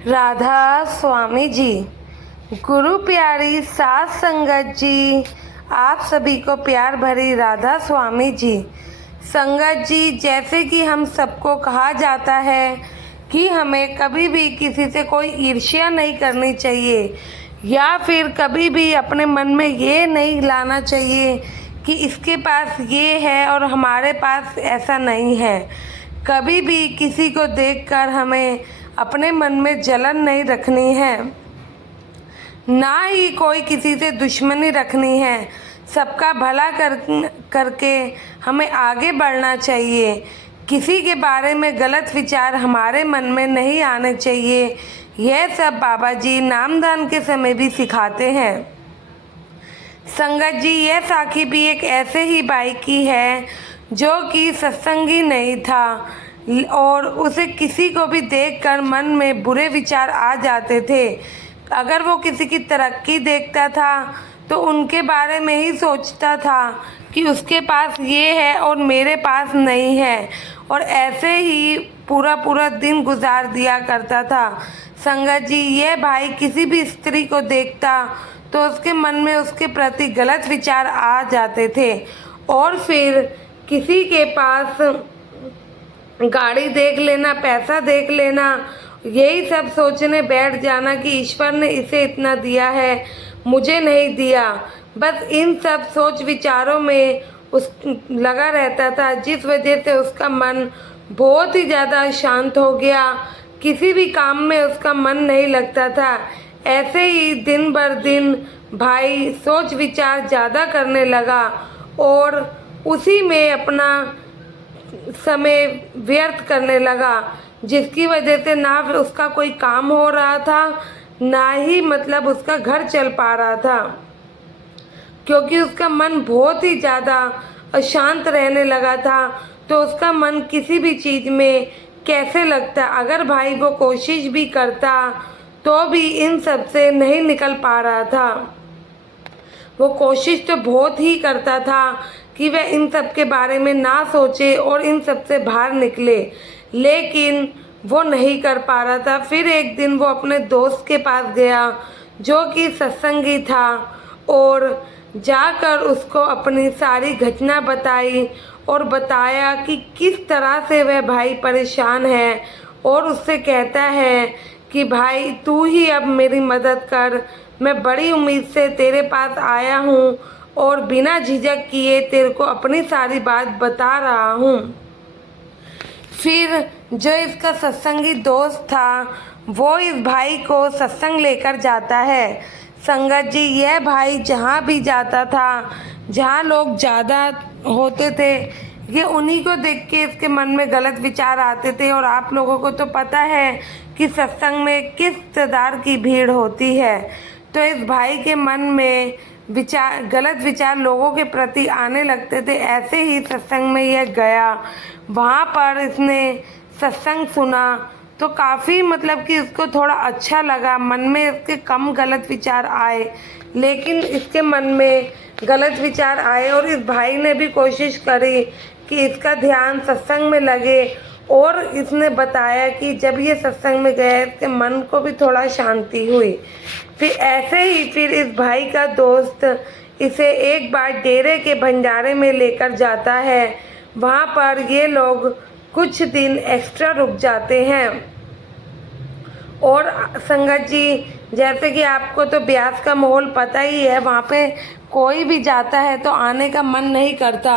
राधा स्वामी जी, गुरु प्यारी सात संगत जी, आप सभी को प्यार भरी राधा स्वामी जी। संगत जी, जैसे कि हम सबको कहा जाता है कि हमें कभी भी किसी से कोई ईर्ष्या नहीं करनी चाहिए या फिर कभी भी अपने मन में ये नहीं लाना चाहिए कि इसके पास ये है और हमारे पास ऐसा नहीं है। कभी भी किसी को देखकर हमें अपने मन में जलन नहीं रखनी है, ना ही कोई किसी से दुश्मनी रखनी है। सबका भला करके हमें आगे बढ़ना चाहिए। किसी के बारे में गलत विचार हमारे मन में नहीं आने चाहिए। यह सब बाबा जी नामदान के समय भी सिखाते हैं। संगत जी, यह साखी भी एक ऐसे ही भाई की है जो कि सत्संगी नहीं था और उसे किसी को भी देखकर मन में बुरे विचार आ जाते थे। अगर वो किसी की तरक्की देखता था तो उनके बारे में ही सोचता था कि उसके पास ये है और मेरे पास नहीं है, और ऐसे ही पूरा पूरा दिन गुजार दिया करता था। संगत जी, यह भाई किसी भी स्त्री को देखता तो उसके मन में उसके प्रति गलत विचार आ जाते थे और फिर किसी के पास गाड़ी देख लेना, पैसा देख लेना, यही सब सोचने बैठ जाना कि ईश्वर ने इसे इतना दिया है, मुझे नहीं दिया। बस इन सब सोच विचारों में उस लगा रहता था, जिस वजह से उसका मन बहुत ही ज़्यादा शांत हो गया। किसी भी काम में उसका मन नहीं लगता था। ऐसे ही दिन भर दिन भाई सोच विचार ज़्यादा करने लगा और उसी में अपना समय व्यर्थ करने लगा, जिसकी वजह से ना उसका कोई काम हो रहा था, ना ही मतलब उसका घर चल पा रहा था, क्योंकि उसका मन बहुत ही ज़्यादा अशांत रहने लगा था। तो उसका मन किसी भी चीज़ में कैसे लगता, अगर भाई वो कोशिश भी करता तो भी इन सब से नहीं निकल पा रहा था। वो कोशिश तो बहुत ही करता था कि वह इन सब के बारे में ना सोचे और इन सब से बाहर निकले, लेकिन वो नहीं कर पा रहा था। फिर एक दिन वो अपने दोस्त के पास गया जो कि सत्संगी था और जाकर उसको अपनी सारी घटना बताई और बताया कि किस तरह से वह भाई परेशान है, और उससे कहता है कि भाई तू ही अब मेरी मदद कर, मैं बड़ी उम्मीद से तेरे पास आया हूँ और बिना झिझक किए तेरे को अपनी सारी बात बता रहा हूँ। फिर जो इसका सत्संगी दोस्त था वो इस भाई को सत्संग लेकर जाता है। संगत जी, यह भाई जहाँ भी जाता था, जहाँ लोग ज़्यादा होते थे, ये उन्हीं को देख के इसके मन में गलत विचार आते थे। और आप लोगों को तो पता है कि सत्संग में किस तरह की भीड़ होती है। तो इस भाई के मन में गलत विचार लोगों के प्रति आने लगते थे। ऐसे ही सत्संग में यह गया, वहाँ पर इसने सत्संग सुना तो काफ़ी मतलब कि इसको थोड़ा अच्छा लगा, मन में इसके कम गलत विचार आए, लेकिन इसके मन में गलत विचार आए और इस भाई ने भी कोशिश करी कि इसका ध्यान सत्संग में लगे। और इसने बताया कि जब ये सत्संग में गया इसके मन को भी थोड़ा शांति हुई। फिर ऐसे ही फिर इस भाई का दोस्त इसे एक बार डेरे के भंडारे में लेकर जाता है। वहाँ पर ये लोग कुछ दिन एक्स्ट्रा रुक जाते हैं। और संगत जी, जैसे कि आपको तो ब्यास का माहौल पता ही है, वहाँ पे कोई भी जाता है तो आने का मन नहीं करता।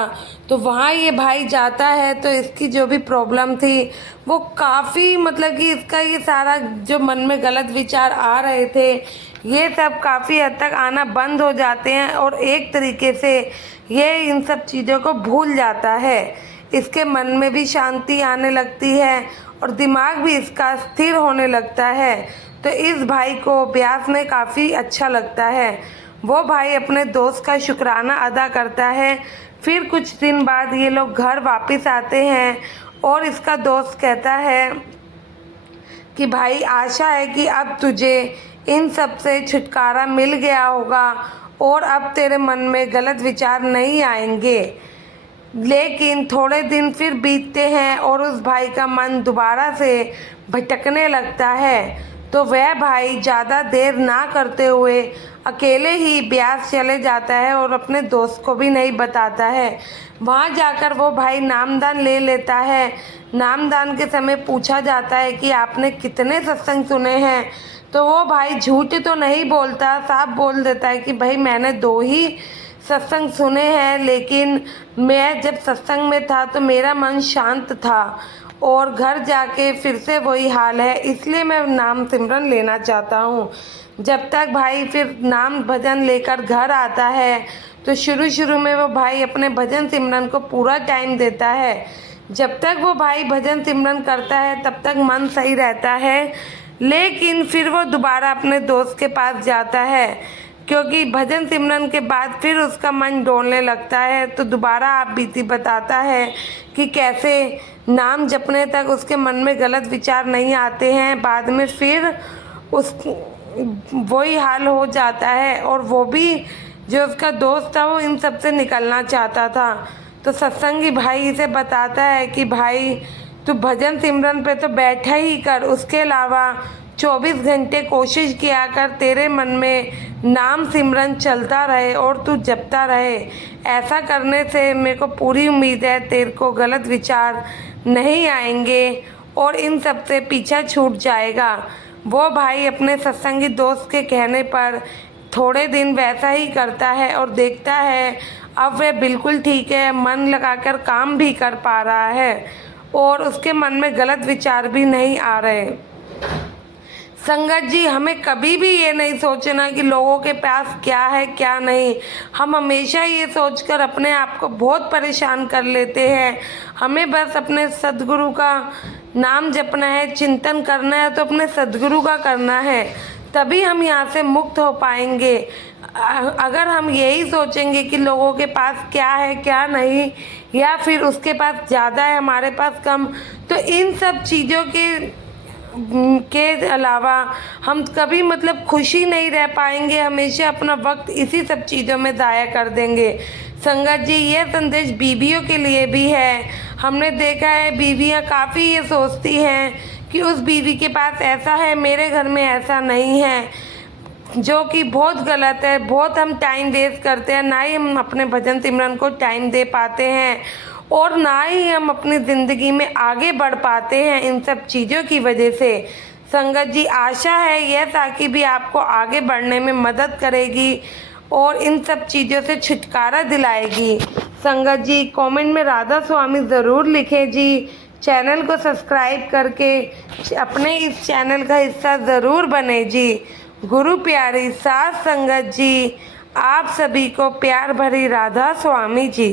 तो वहाँ ये भाई जाता है तो इसकी जो भी प्रॉब्लम थी वो काफ़ी मतलब कि इसका ये सारा जो मन में गलत विचार आ रहे थे ये सब काफ़ी हद तक आना बंद हो जाते हैं और एक तरीके से ये इन सब चीज़ों को भूल जाता है। इसके मन में भी शांति आने लगती है और दिमाग भी इसका स्थिर होने लगता है। तो इस भाई को ब्यास में काफ़ी अच्छा लगता है। वो भाई अपने दोस्त का शुक्राना अदा करता है। फिर कुछ दिन बाद ये लोग घर वापस आते हैं और इसका दोस्त कहता है कि भाई आशा है कि अब तुझे इन सब से छुटकारा मिल गया होगा और अब तेरे मन में गलत विचार नहीं आएंगे। लेकिन थोड़े दिन फिर बीतते हैं और उस भाई का मन दोबारा से भटकने लगता है। तो वह भाई ज़्यादा देर ना करते हुए अकेले ही ब्यास चले जाता है और अपने दोस्त को भी नहीं बताता है। वहाँ जाकर वो भाई नामदान ले लेता है। नामदान के समय पूछा जाता है कि आपने कितने सत्संग सुने हैं, तो वो भाई झूठ तो नहीं बोलता, साफ बोल देता है कि भाई मैंने 2 ही सत्संग सुने हैं, लेकिन मैं जब सत्संग में था तो मेरा मन शांत था और घर जाके फिर से वही हाल है, इसलिए मैं नाम सिमरन लेना चाहता हूँ। जब तक भाई फिर नाम भजन लेकर घर आता है तो शुरू में वो भाई अपने भजन सिमरन को पूरा टाइम देता है। जब तक वो भाई भजन सिमरन करता है तब तक मन सही रहता है, लेकिन फिर वो दोबारा अपने दोस्त के पास जाता है, क्योंकि भजन सिमरन के बाद फिर उसका मन डोलने लगता है। तो दोबारा आप बीती बताता है कि कैसे नाम जपने तक उसके मन में गलत विचार नहीं आते हैं, बाद में फिर उस वही हाल हो जाता है और वो भी जो उसका दोस्त था वो इन सब से निकलना चाहता था। तो सत्संगी भाई इसे बताता है कि भाई तू भजन सिमरन पे तो बैठा ही कर, उसके अलावा 24 घंटे कोशिश किया कर तेरे मन में नाम सिमरन चलता रहे और तू जपता रहे। ऐसा करने से मेरे को पूरी उम्मीद है तेरे को गलत विचार नहीं आएंगे और इन सब से पीछा छूट जाएगा। वो भाई अपने सत्संगी दोस्त के कहने पर थोड़े दिन वैसा ही करता है और देखता है अब वह बिल्कुल ठीक है, मन लगाकर काम भी कर पा रहा है और उसके मन में गलत विचार भी नहीं आ रहे। संगत जी, हमें कभी भी ये नहीं सोचना कि लोगों के पास क्या है क्या नहीं। हम हमेशा ये सोचकर अपने आप को बहुत परेशान कर लेते हैं। हमें बस अपने सद्गुरु का नाम जपना है, चिंतन करना है तो अपने सद्गुरु का करना है, तभी हम यहाँ से मुक्त हो पाएंगे। अगर हम यही सोचेंगे कि लोगों के पास क्या है क्या नहीं, या फिर उसके पास ज़्यादा है हमारे पास कम, तो इन सब चीज़ों के अलावा हम कभी मतलब खुशी नहीं रह पाएंगे। हमेशा अपना वक्त इसी सब चीज़ों में ज़ाया कर देंगे। संगत जी, ये संदेश बीवियों के लिए भी है। हमने देखा है बीवियां काफ़ी ये सोचती हैं कि उस बीवी के पास ऐसा है, मेरे घर में ऐसा नहीं है, जो कि बहुत गलत है। बहुत हम टाइम वेस्ट करते हैं, ना ही हम अपने भजन सिमरन को टाइम दे पाते हैं और ना ही हम अपनी ज़िंदगी में आगे बढ़ पाते हैं इन सब चीज़ों की वजह से। संगत जी, आशा है यह ताकि भी आपको आगे बढ़ने में मदद करेगी और इन सब चीज़ों से छुटकारा दिलाएगी। संगत जी, कमेंट में राधा स्वामी ज़रूर लिखें जी। चैनल को सब्सक्राइब करके अपने इस चैनल का हिस्सा ज़रूर बने जी। गुरु प्यारी साथ संगत जी, आप सभी को प्यार भरी राधा स्वामी जी।